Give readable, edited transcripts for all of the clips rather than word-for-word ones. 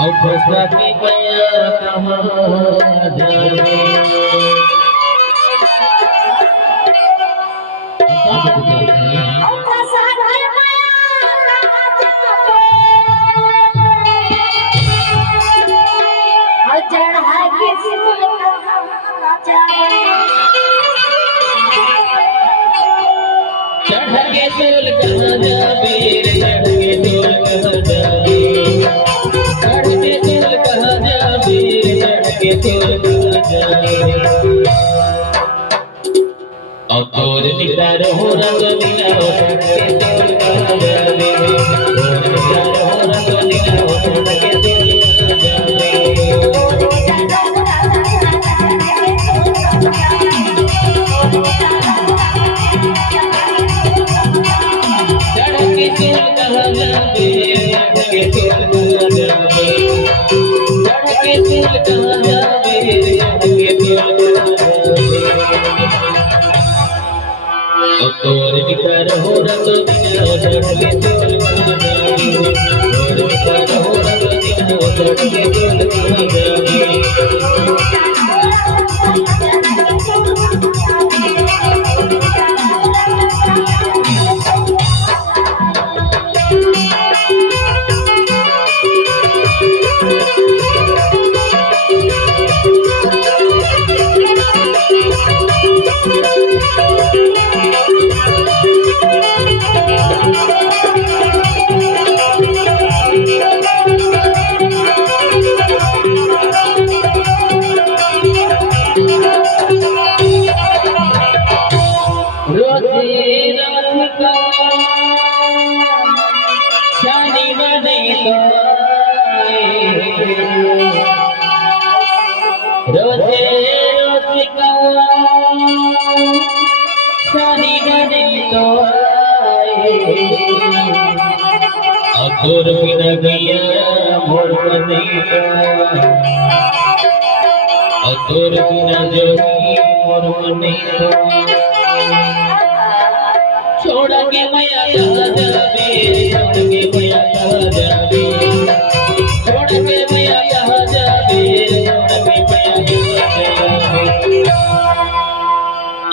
और फसला की गया कहाँ जाने चढ़ के चल कहाँ जाबे चढ़ के चल कहाँ जाबे चढ़ के चल कहाँ जाबे चढ़ के चल कहाँ जाबे और तोर निकार हो रंग नीला हो चढ़ के चल कहाँ जाबे तोर निकार हो रंग नीला हो चढ़ के चल कहाँ जाबे चढ़ के चल कहाँ जाबे चढ़ के चल कहाँ जाबे चढ़ के चल कहाँ जाबे और तोर निकार हो रंग नीला हो चढ़ के चल कहाँ जाबे तोर निकार हो रंग नीला हो चढ़ के चल कहाँ जाबे रोजे रोज का शादी बने तो अतुर बिना गया मोर बने अतुर बिना जोगी मोर बने छोड़ के मैया कहाँ जाबे छोड़ के मैया कहाँ जाबे छोड़ के मैया कहाँ जाबे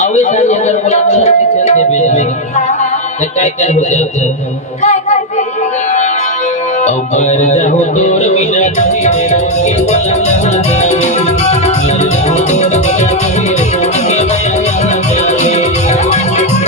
अवैसा अगर बोला चल के चल दे बेटा तो काय कर हो जाता औ पर जाओ तोर बिना तेरे के बोला कहां जावे पर जाओ तोर बिना तेरे के माया कहां जावे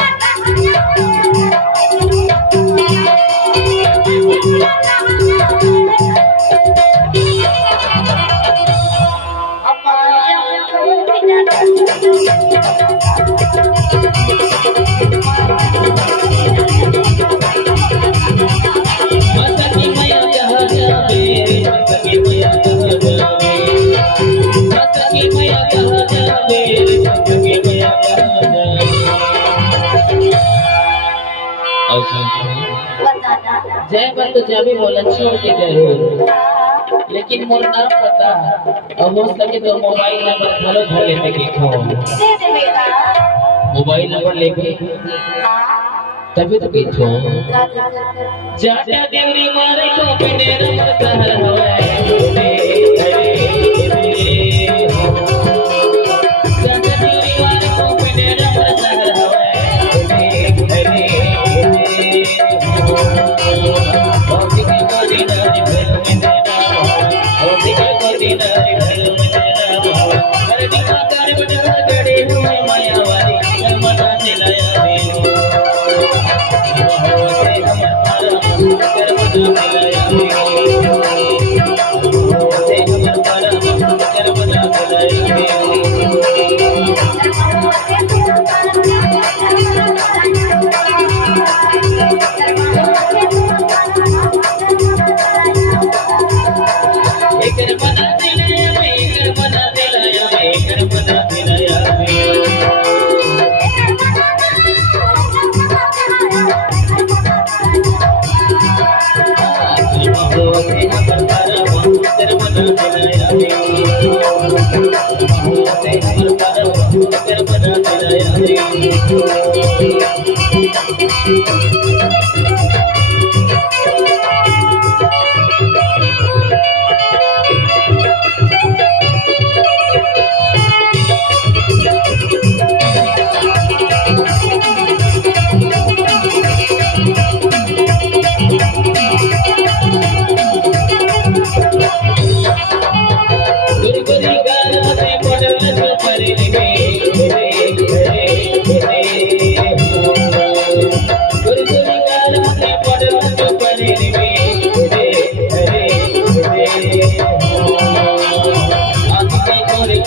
जय बात तो जब भी बोला छोड़ के जरूर लेकिन मोर नाम पता और हो सके तो मोबाइल नंबर धरो धर लेते के खो मोबाइल नंबर लेके तभी तो किछो जाटा देवरी मारे तो बिने रम सहर हवाए जाटा देवरी मारे तो बिने रम सहर हवाए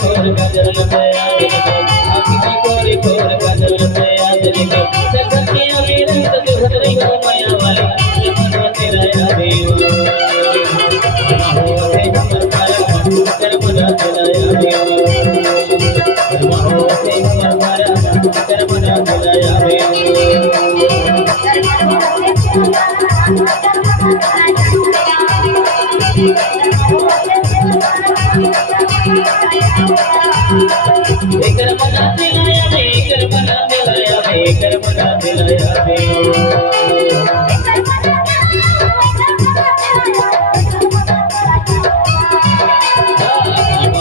खोर काजल नया देखो आँखी की कोरी खोर काजल नया देखो सखिया मेरे तो हरी हो माया वाली जमाना तेरा याद हो से हमर माया कर बना तेरा याद हो से हमर माया कर बना तेरा याद कर बना दिलाया कर बना दिलाया कर बना दिलाया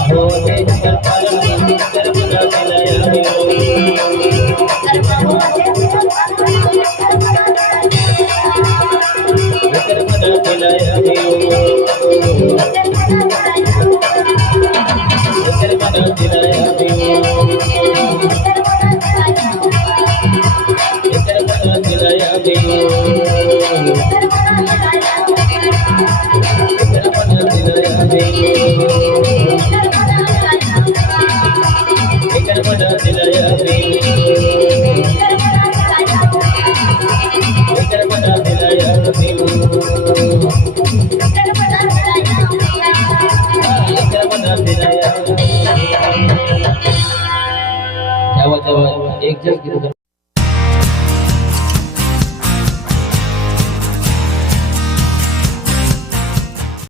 हो से हमर माया कर बना दिलाया कर बना दिलाया कर बना दिलाया कर बना दिलाया कर बना दिलाया कर बना दिलाया कर बना दिलाया एक जन